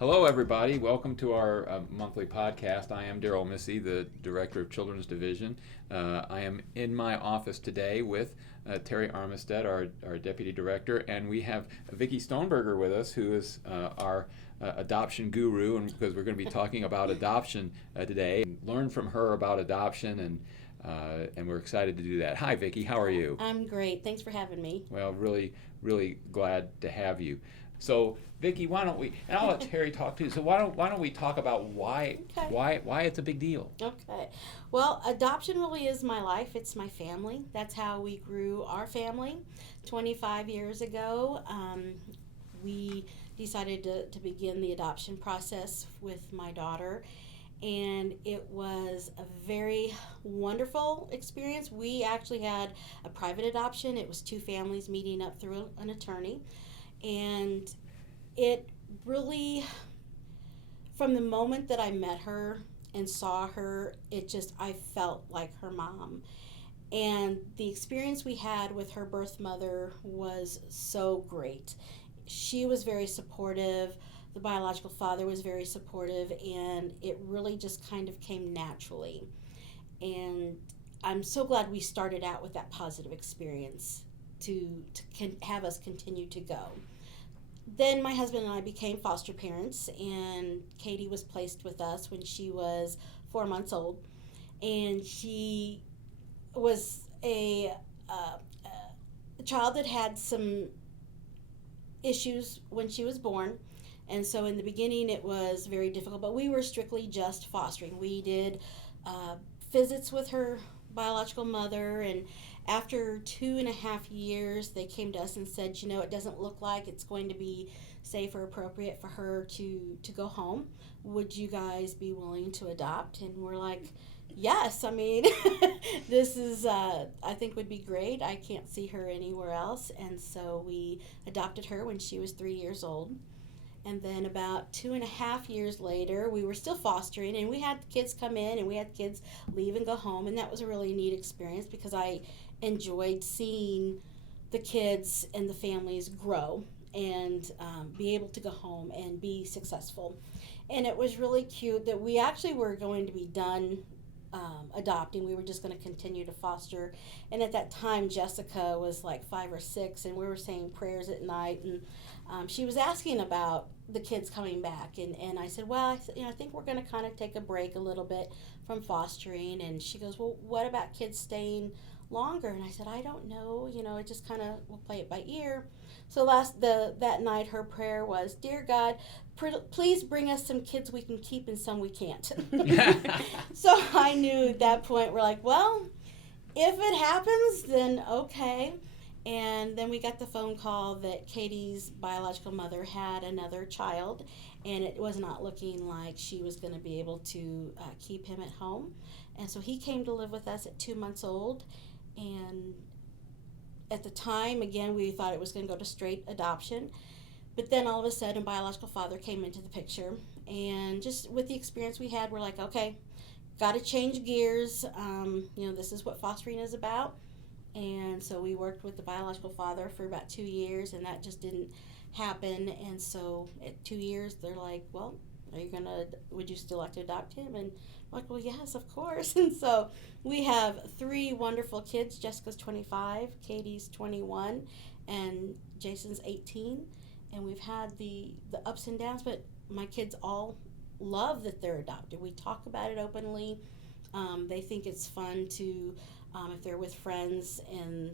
Hello, everybody. Welcome to our monthly podcast. I am Daryl Missy, the Director of Children's Division. I am in my office today with Terry Armistead, our Deputy Director, and we have Vicki Stoneberger with us, who is our adoption guru, and because we're going to be talking about adoption today. Learn from her about adoption, and we're excited to do that. Hi, Vicki. How are you? I'm great. Thanks for having me. Well, really glad to have you. So, Vicki, why don't we? And I'll let Terry talk too. So, why don't we talk about why Okay. why it's a big deal? Okay. Well, adoption really is my life. It's my family. That's how we grew our family 25 years ago. We decided to begin the adoption process with my daughter, and it was a very wonderful experience. We actually had a private adoption. It was two families meeting up through an attorney, and it really, from the moment that I met her and saw her, I felt like her mom. And the experience we had with her birth mother was so great. She was very supportive. The biological father was very supportive, and it really just kind of came naturally. And I'm so glad we started out with that positive experience to have us continue to go. Then my husband and I became foster parents, and Katie was placed with us when she was 4 months old, and she was a child that had some issues when she was born. And so in the beginning it was very difficult, but we were strictly just fostering. We did uh, visits with her biological mother, and after 2.5 years they came to us and said, it doesn't look like it's going to be safe or appropriate for her to go home. Would you guys be willing to adopt? And we're like, yes. I mean, this is I think would be great. I can't see her anywhere else. And so we adopted her when she was 3 years old. And then about 2.5 years later, we were still fostering, and we had kids come in and we had kids leave and go home. And that was a really neat experience because I enjoyed seeing the kids and the families grow and be able to go home and be successful. And it was really cute that we actually were going to be done adopting. We were just going to continue to foster. And at that time, Jessica was like 5 or 6, and we were saying prayers at night. And she was asking about the kids coming back. And I said, well, I think we're going to kind of take a break a little bit from fostering. And she goes, well, what about kids staying longer? And I said, I don't know. It just kind of, we'll play it by ear. So that night, her prayer was, dear God, please bring us some kids we can keep and some we can't. So I knew at that point, we're like, well, if it happens, then okay. And then we got the phone call that Katie's biological mother had another child, and it was not looking like she was going to be able to keep him at home. And so he came to live with us at 2 months old. And at the time, again, we thought it was going to go to straight adoption. But then all of a sudden, biological father came into the picture. And just with the experience we had, we're like, okay, got to change gears. This is what fostering is about. And so we worked with the biological father for about 2 years, and that just didn't happen. And so at 2 years, they're like, well, would you still like to adopt him? And I'm like, well, yes, of course. And so we have 3 wonderful kids. Jessica's 25, Katie's 21, and Jason's 18. And we've had the ups and downs, but my kids all love that they're adopted. We talk about it openly. They think it's fun to, if they're with friends, and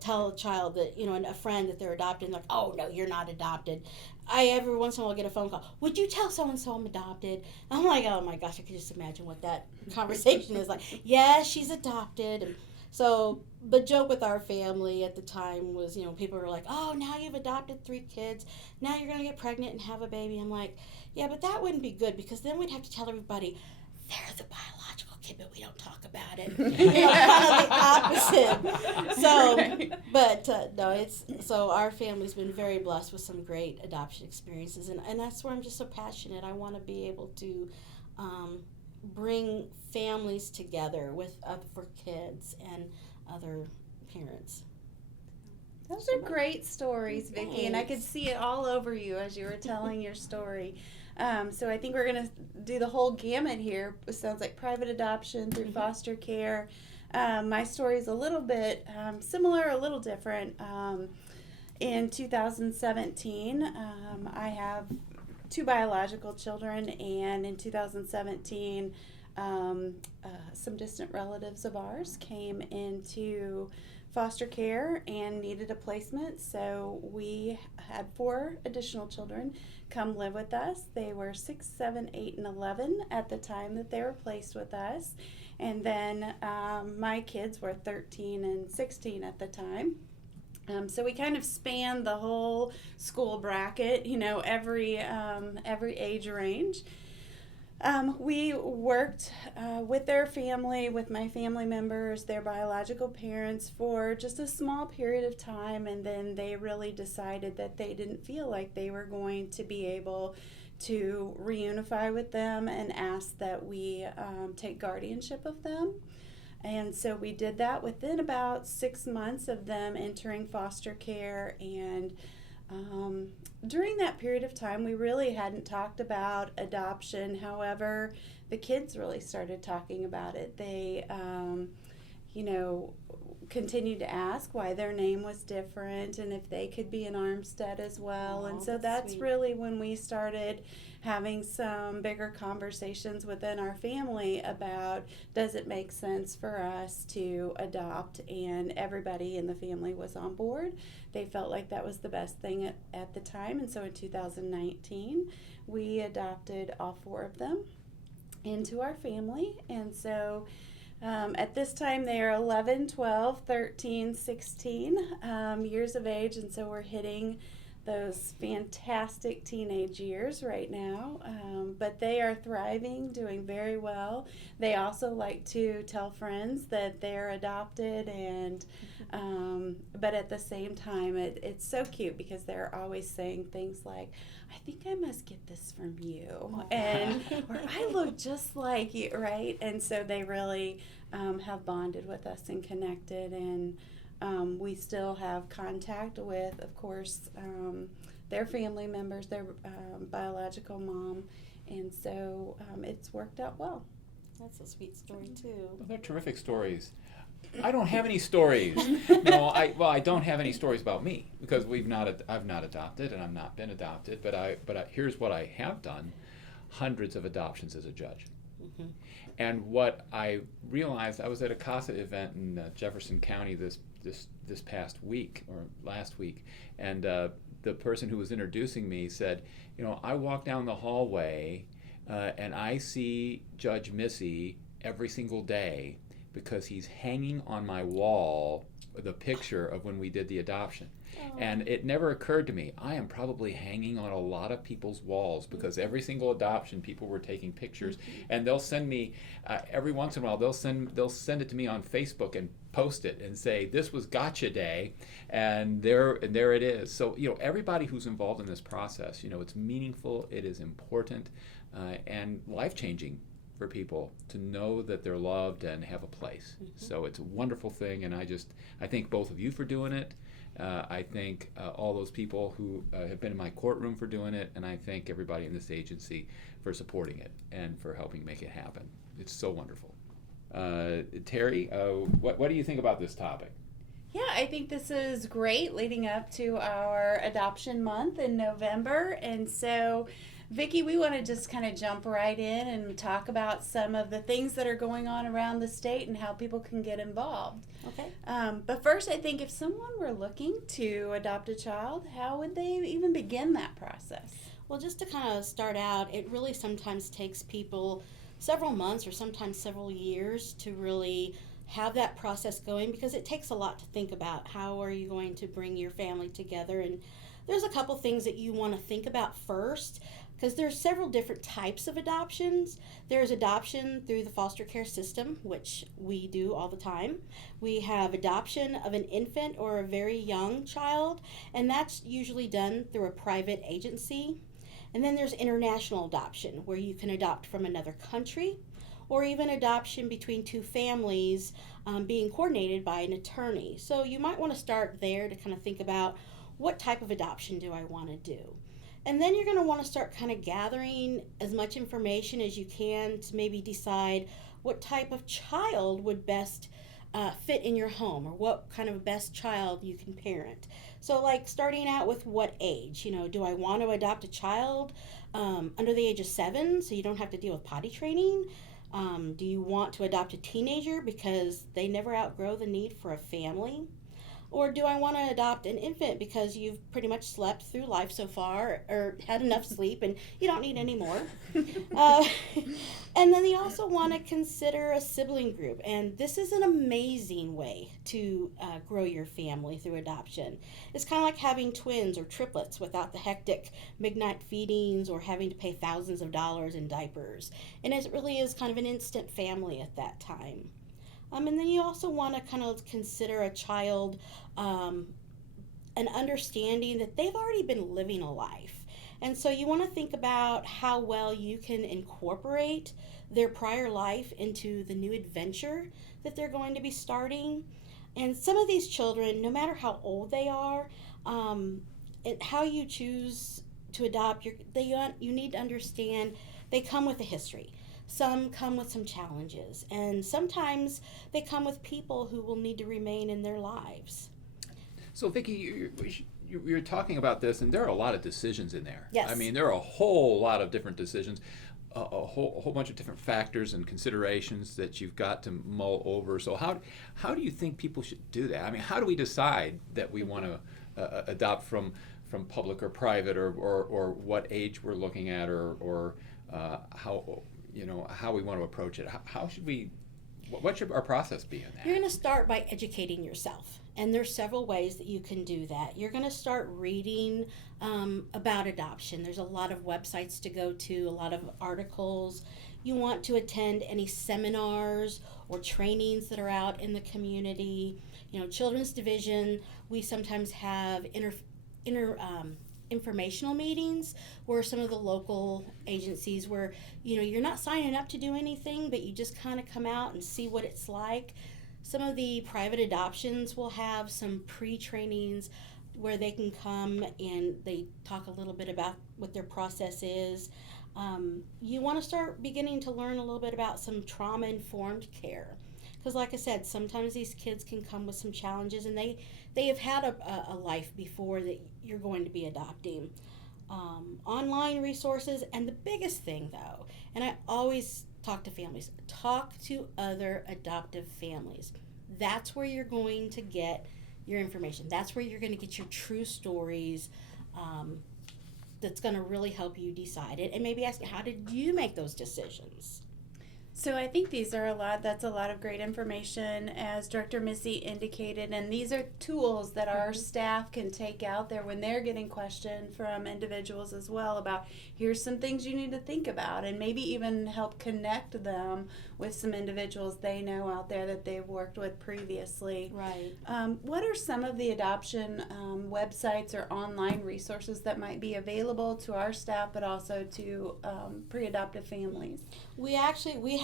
tell a child that, and a friend that they're adopted, and they're like, oh, no, you're not adopted. I every once in a while get a phone call, would you tell so-and-so I'm adopted? I'm like, oh my gosh, I can just imagine what that conversation is like. Yeah, she's adopted. And so the joke with our family at the time was, people were like, oh, now you've adopted 3 kids. Now you're going to get pregnant and have a baby. I'm like, yeah, but that wouldn't be good, because then we'd have to tell everybody, they're the biological kid, but we don't talk about it. Kind of the opposite. So, Right. but no, so our family's been very blessed with some great adoption experiences, and that's where I'm just so passionate. I want to be able to um, bring families together for kids and other parents. Those are great stories, Vicki, and I could Thanks. see it all over you as you were telling your story. So I think we're going to do the whole gamut here. It sounds like private adoption through foster care. My story is a little bit similar, a little different. In 2017, I have two biological children, and in 2017, some distant relatives of ours came into foster care and needed a placement, so we had 4 additional children come live with us. They were 6, 7, 8, and 11 at the time that they were placed with us, and then my kids were 13 and 16 at the time. So we kind of spanned the whole school bracket, every age range. We worked with their family, with my family members, their biological parents, for just a small period of time, and then they really decided that they didn't feel like they were going to be able to reunify with them, and asked that we take guardianship of them. And so we did that within about 6 months of them entering foster care. And during that period of time, we really hadn't talked about adoption. However, the kids really started talking about it. They, continued to ask why their name was different and if they could be in Armstead as well. Aw, And so that's that's sweet. really when we started having some bigger conversations within our family about, does it make sense for us to adopt? And everybody in the family was on board. They felt like that was the best thing at the time. And so in 2019, we adopted all 4 of them into our family. And so at this time, they are 11, 12, 13, 16 years of age, and so we're hitting those fantastic teenage years right now. But they are thriving, doing very well. They also like to tell friends that they're adopted, and but at the same time, it's so cute because they're always saying things like, I think I must get this from you, and or I look just like you, right? And so they really have bonded with us and connected, and we still have contact with, of course, their family members, their biological mom, and so it's worked out well. That's a sweet story too. Well, they're terrific stories. I don't have any stories. No, I don't have any stories about me because I've not adopted and I've not been adopted. But here's what I have done: hundreds of adoptions as a judge. Mm-hmm. And what I realized, I was at a CASA event in Jefferson County this past week or last week, and the person who was introducing me said, I walk down the hallway and I see Judge Missy every single day because he's hanging on my wall the picture of when we did the adoption. And it never occurred to me, I am probably hanging on a lot of people's walls because every single adoption people were taking pictures, and they'll send me every once in a while they'll send it to me on Facebook and post it and say this was Gotcha Day, and there it is. So everybody who's involved in this process, it's meaningful, it is important, and life-changing for people to know that they're loved and have a place. So it's a wonderful thing, and I thank both of you for doing it. I thank all those people who have been in my courtroom for doing it, and I thank everybody in this agency for supporting it and for helping make it happen. It's so wonderful. Terry, what do you think about this topic? Yeah, I think this is great leading up to our adoption month in November. And so, Vicki, we want to just kind of jump right in and talk about some of the things that are going on around the state and how people can get involved. Okay. But first, I think if someone were looking to adopt a child, how would they even begin that process? Well, just to kind of start out, it really sometimes takes people several months or sometimes several years to really have that process going because it takes a lot to think about. How are you going to bring your family together? And there's a couple things that you want to think about first because there's several different types of adoptions. There's adoption through the foster care system, which we do all the time. We have adoption of an infant or a very young child, and that's usually done through a private agency. And then there's international adoption, where you can adopt from another country, or even adoption between two families being coordinated by an attorney. So you might want to start there to kind of think about what type of adoption do I want to do. And then you're going to want to start kind of gathering as much information as you can to maybe decide what type of child would best fit in your home, or what kind of best child you can parent. So like starting out with what age, do I want to adopt a child under the age of 7 so you don't have to deal with potty training? Do you want to adopt a teenager because they never outgrow the need for a family? Or do I want to adopt an infant because you've pretty much slept through life so far, or had enough sleep and you don't need any more? And then you also want to consider a sibling group. And this is an amazing way to grow your family through adoption. It's kind of like having twins or triplets without the hectic midnight feedings or having to pay thousands of dollars in diapers. And it really is kind of an instant family at that time. And then you also want to kind of consider a child an understanding that they've already been living a life. And so you want to think about how well you can incorporate their prior life into the new adventure that they're going to be starting. And some of these children, no matter how old they are, how you choose to adopt, you need to understand they come with a history. Some come with some challenges, and sometimes they come with people who will need to remain in their lives. So, Vicki, you're talking about this, and there are a lot of decisions in there. Yes. I mean, there are a whole lot of different decisions, a whole bunch of different factors and considerations that you've got to mull over. So, how do you think people should do that? I mean, how do we decide that we want to adopt from public or private, or what age we're looking at, or how we want to approach it? How should we? What should our process be in that? You're going to start by educating yourself, and there's several ways that you can do that. You're going to start reading about adoption. There's a lot of websites to go to, a lot of articles. You want to attend any seminars or trainings that are out in the community. Children's Division, we sometimes have informational meetings where some of the local agencies where you're not signing up to do anything, but you just kind of come out and see what it's like. Some of the private adoptions will have some pre-trainings where they can come and they talk a little bit about what their process is. You want to start beginning to learn a little bit about some trauma-informed care, because like I said, sometimes these kids can come with some challenges, and they have had a life before that you're going to be adopting. Online resources, and the biggest thing though, and I always talk to families, talk to other adoptive families. That's where you're going to get your information. That's where you're going to get your true stories. That's going to really help you decide it, and maybe ask, how did you make those decisions? So I think that's a lot of great information, as Director Missy indicated, and these are tools that our staff can take out there when they're getting questioned from individuals as well about, here's some things you need to think about, and maybe even help connect them with some individuals they know out there that they've worked with previously. Right. What are some of the adoption websites or online resources that might be available to our staff, but also to pre-adoptive families? We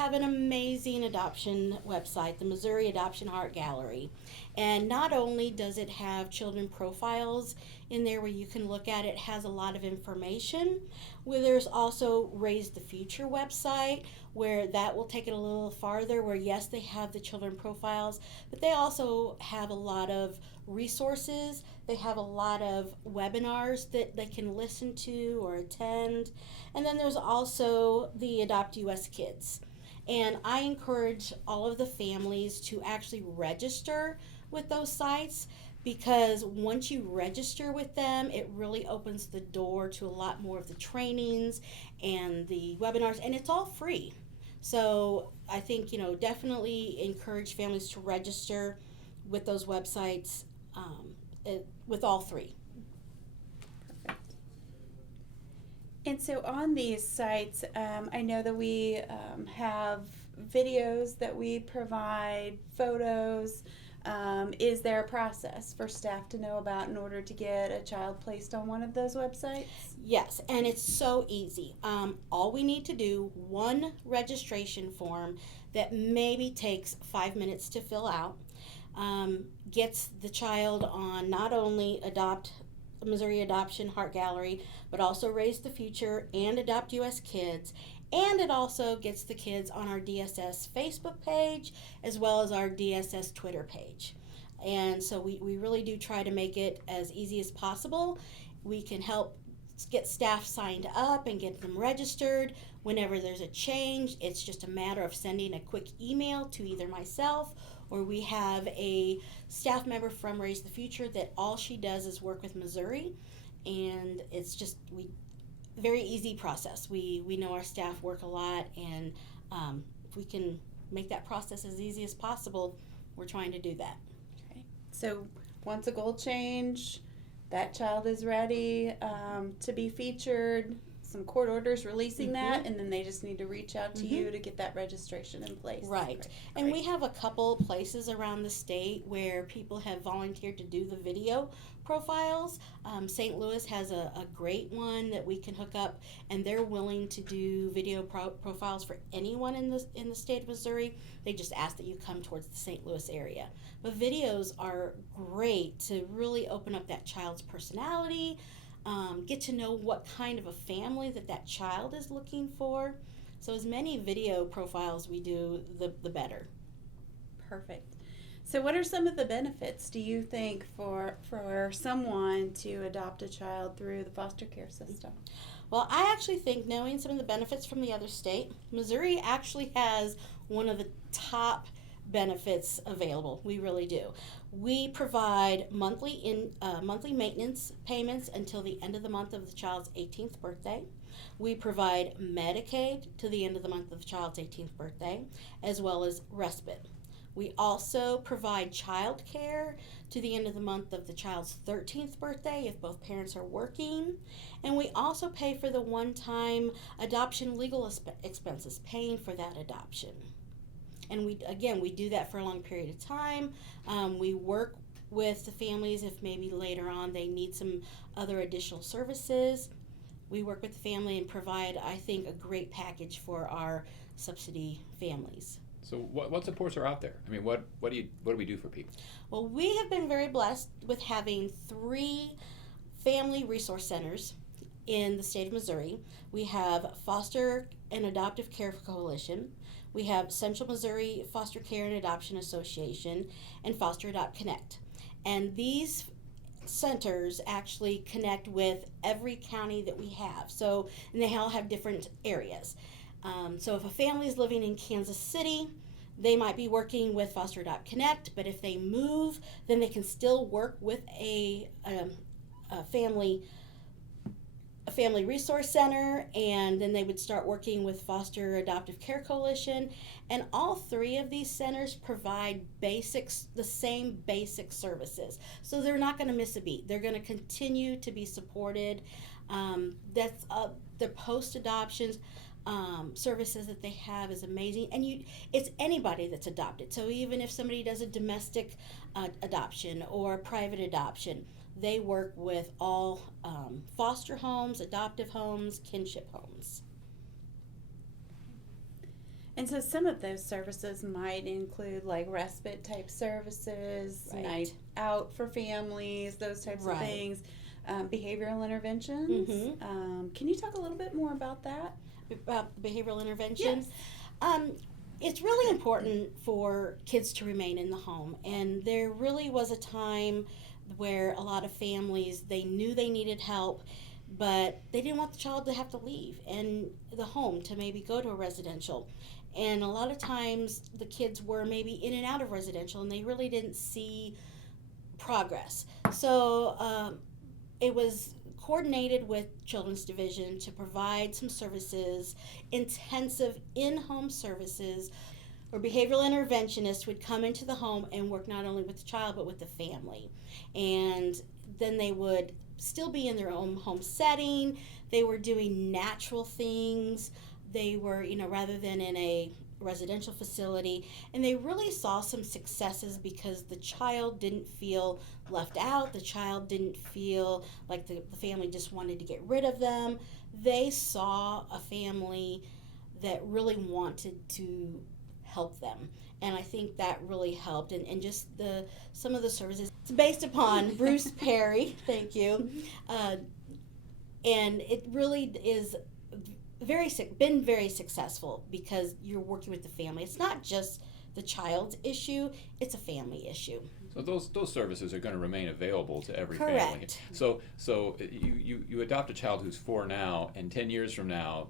have an amazing adoption website, the Missouri Adoption Art Gallery. And not only does it have children profiles in there where you can look at it, has a lot of information. There's also Raise the Future website, where that will take it a little farther, where yes, they have the children profiles, but they also have a lot of resources. They have a lot of webinars that they can listen to or attend. And then there's also the Adopt US Kids. And I encourage all of the families to actually register with those sites, because once you register with them, it really opens the door to a lot more of the trainings and the webinars, and it's all free. So I think, definitely encourage families to register with those websites, with all three. Perfect. And so on these sites, I know that we have videos that we provide, photos, Is there a process for staff to know about in order to get a child placed on one of those websites? Yes, and it's so easy. All we need to do, one registration form that maybe takes 5 minutes to fill out, gets the child on not only Missouri Adoption Heart Gallery, but also Raise the Future and Adopt US Kids. And it also gets the kids on our DSS Facebook page as well as our DSS Twitter page. And so we really do try to make it as easy as possible. We can help get staff signed up and get them registered. Whenever there's a change, it's just a matter of sending a quick email to either myself, or we have a staff member from Raise the Future that all she does is work with Missouri. And it's just very easy process. We know our staff work a lot, and if we can make that process as easy as possible, we're trying to do that. Okay. So once a goal change, that child is ready to be featured, some court orders releasing that, and then they just need to reach out to you to get that registration in place. Right. Great. And we have a couple places around the state where people have volunteered to do the video profiles. St. Louis has a great one that we can hook up, and they're willing to do video profiles for anyone in the state of Missouri. They just ask that you come towards the St. Louis area. But videos are great to really open up that child's personality, get to know what kind of a family that child is looking for. So as many video profiles we do, the better. Perfect. So what are some of the benefits, do you think, for someone to adopt a child through the foster care system? Well, I actually think, knowing some of the benefits from the other state, Missouri actually has one of the top benefits available. We really do. We provide monthly maintenance payments until the end of the month of the child's 18th birthday. We provide Medicaid to the end of the month of the child's 18th birthday, as well as respite. We also provide child care to the end of the month of the child's 13th birthday if both parents are working. And we also pay for the one-time adoption legal expenses, paying for that adoption. And we do that for a long period of time. We work with the families if maybe later on they need some other additional services. We work with the family and provide, I think, a great package for our subsidy families. So what supports are out there? I mean, what do we do for people? Well, we have been very blessed with having 3 family resource centers in the state of Missouri. We have Foster and Adoptive Care Coalition. We have Central Missouri Foster Care and Adoption Association and Foster Adopt Connect. And these centers actually connect with every county that we have. So, and they all have different areas. So if a family is living in Kansas City, they might be working with Foster Adopt Connect, but if they move, then they can still work with a family resource center, and then they would start working with Foster Adoptive Care Coalition. And all 3 of these centers provide the same basic services. So they're not going to miss a beat. They're going to continue to be supported. That's their post-adoptions services that they have is amazing, and it's anybody that's adopted. So even if somebody does a domestic adoption or a private adoption, they work with all foster homes, adoptive homes, kinship homes. And so some of those services might include like respite type services, Right. night out for families, those types Right. of things, behavioral interventions. Can you talk a little bit more about that? About behavioral intervention. Yes. It's really important for kids to remain in the home, and there really was a time where a lot of families, they knew they needed help, but they didn't want the child to have to leave and the home to maybe go to a residential. And a lot of times the kids were maybe in and out of residential, and they really didn't see progress. So it was coordinated with Children's Division to provide some services, intensive in-home services, where behavioral interventionists would come into the home and work not only with the child but with the family. And then they would still be in their own home setting. They were doing natural things. They were, rather than in a residential facility, and they really saw some successes because the child didn't feel left out. The child didn't feel like the family just wanted to get rid of them. They saw a family that really wanted to help them. And I think that really helped. And just some of the services. It's based upon Bruce Perry. Thank you. And it really is been very successful because you're working with the family. It's not just the child's issue, it's a family issue. So those services are going to remain available to every Correct. family. So you adopt a child who's 4 now, and 10 years from now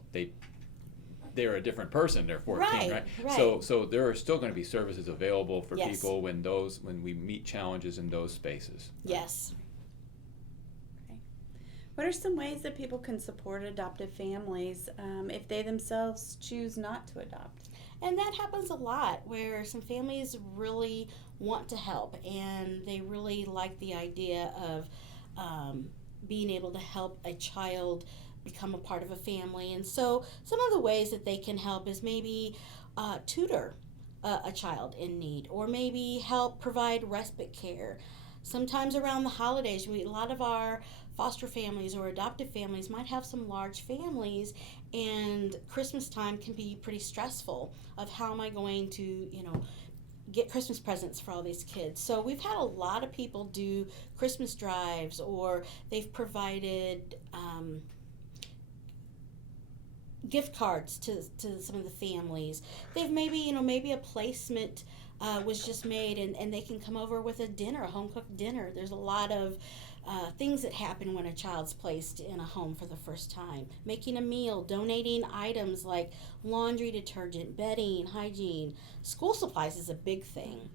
they're a different person. They're 14, right? So there are still going to be services available for Yes. people when we meet challenges in those spaces. Yes. What are some ways that people can support adoptive families if they themselves choose not to adopt? And that happens a lot where some families really want to help and they really like the idea of being able to help a child become a part of a family. And so some of the ways that they can help is maybe tutor a child in need, or maybe help provide respite care. Sometimes around the holidays, a lot of our foster families or adoptive families might have some large families, and Christmas time can be pretty stressful of how am I going to, get Christmas presents for all these kids. So we've had a lot of people do Christmas drives, or they've provided gift cards to some of the families. They've maybe a placement was just made, and they can come over with a home cooked dinner. There's a lot of things that happen when a child's placed in a home for the first time. Making a meal, donating items like laundry detergent, bedding, hygiene. School supplies is a big thing.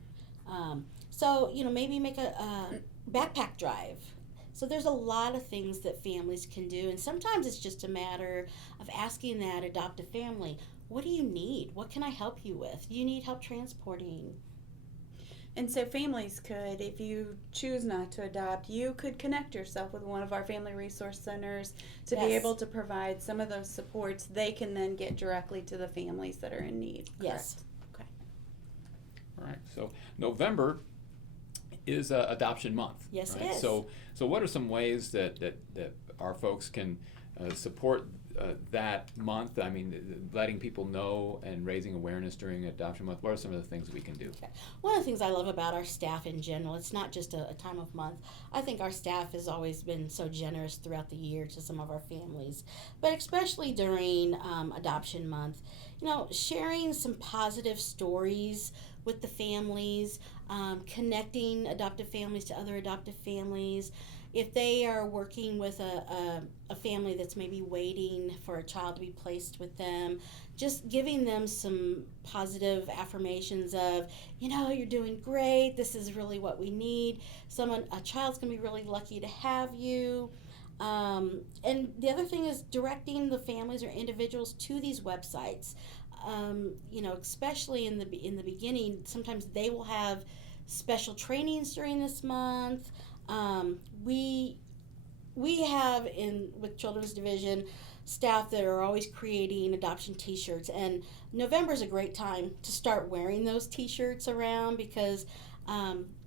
So maybe make a backpack drive. So there's a lot of things that families can do, and sometimes it's just a matter of asking that adoptive family, what do you need? What can I help you with? Do you need help transporting? And so families could, if you choose not to adopt, you could connect yourself with one of our family resource centers to be Yes. able to provide some of those supports. They can then get directly to the families that are in need. Yes. Correct? All right. So November is Adoption Month. Yes, it right? is. So what are some ways that our folks can support that month? I mean, letting people know and raising awareness during Adoption Month. What are some of the things we can do? One of the things I love about our staff in general, it's not just a time of month. I think our staff has always been so generous throughout the year to some of our families, but especially during Adoption Month. Sharing some positive stories with the families, connecting adoptive families to other adoptive families. If they are working with a family that's maybe waiting for a child to be placed with them, just giving them some positive affirmations of, you're doing great, this is really what we need, a child's going to be really lucky to have you. And the other thing is directing the families or individuals to these websites. Especially in the beginning, sometimes they will have special trainings during this month. We have with Children's Division staff that are always creating adoption t-shirts, and November is a great time to start wearing those t-shirts around because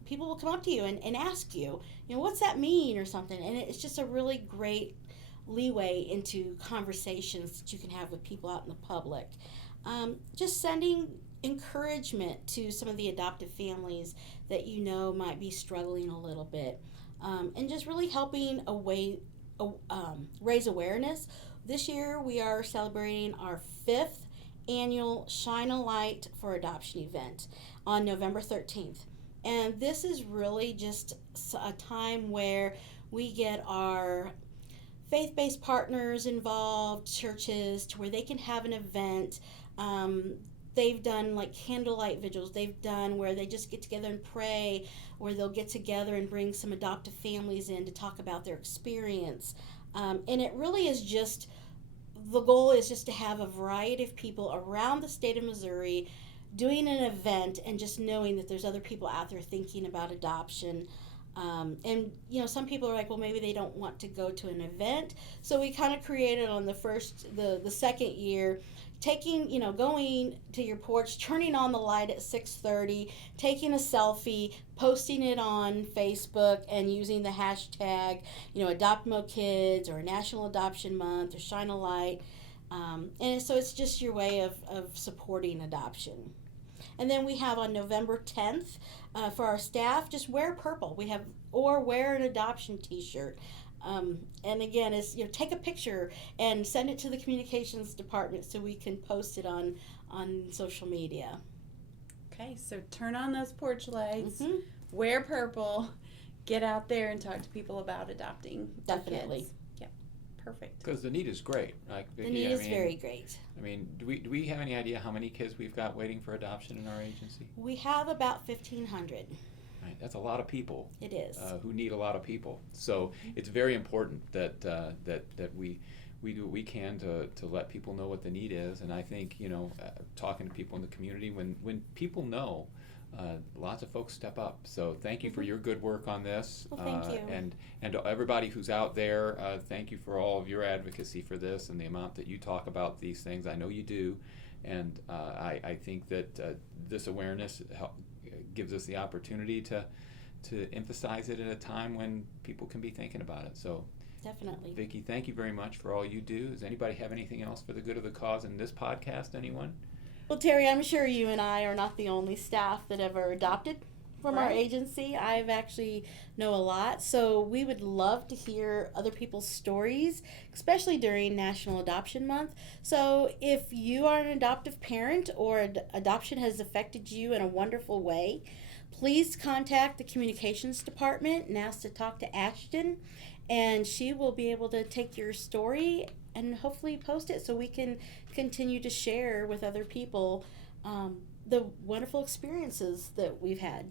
people will come up to you and ask you, what's that mean or something, and it's just a really great leeway into conversations that you can have with people out in the public. Just sending encouragement to some of the adoptive families that might be struggling a little bit, and just really helping raise awareness. This year we are celebrating our 5th annual Shine a Light for Adoption event on November 13th. And this is really just a time where we get our faith-based partners involved, churches, to where they can have an event. They've done like candlelight vigils. They've done where they just get together and pray, or they'll get together and bring some adoptive families in to talk about their experience. And it really is the goal is just to have a variety of people around the state of Missouri doing an event, and just knowing that there's other people out there thinking about adoption. And some people are like, well, maybe they don't want to go to an event, so we kind of created on the second year taking, going to your porch, turning on the light at 6:30, taking a selfie, posting it on Facebook, and using the hashtag, Adopt Mo Kids or National Adoption Month or Shine a Light. And so it's just your way of supporting adoption. And then we have on November 10th, for our staff, just wear purple. Or wear an adoption T-shirt. And again, take a picture and send it to the communications department so we can post it on social media. Okay, so turn on those porch lights, Mm-hmm. wear purple, get out there and talk to people about adopting their Definitely. kids. Yep, perfect. Because the need is great. Like, The Vicki, need is very great. I mean, do we have any idea how many kids we've got waiting for adoption in our agency? We have about 1,500. Right, that's a lot of people. It is. Who need a lot of people. So it's very important that that we do what we can to let people know what the need is. And I think talking to people in the community, when people know, lots of folks step up. So thank you for your good work on this. Well, thank you. And to everybody who's out there, thank you for all of your advocacy for this and the amount that you talk about these things. I know you do. And I think that this awareness gives us the opportunity to emphasize it at a time when people can be thinking about it. So Definitely. Vicki, thank you very much for all you do. Does anybody have anything else for the good of the cause in this podcast? Anyone? Well, Terry, I'm sure you and I are not the only staff that ever adopted from our Right. agency. I've actually know a lot, so we would love to hear other people's stories, especially during National Adoption Month. So if you are an adoptive parent or adoption has affected you in a wonderful way, please contact the communications department and ask to talk to Ashton, and she will be able to take your story and hopefully post it so we can continue to share with other people the wonderful experiences that we've had.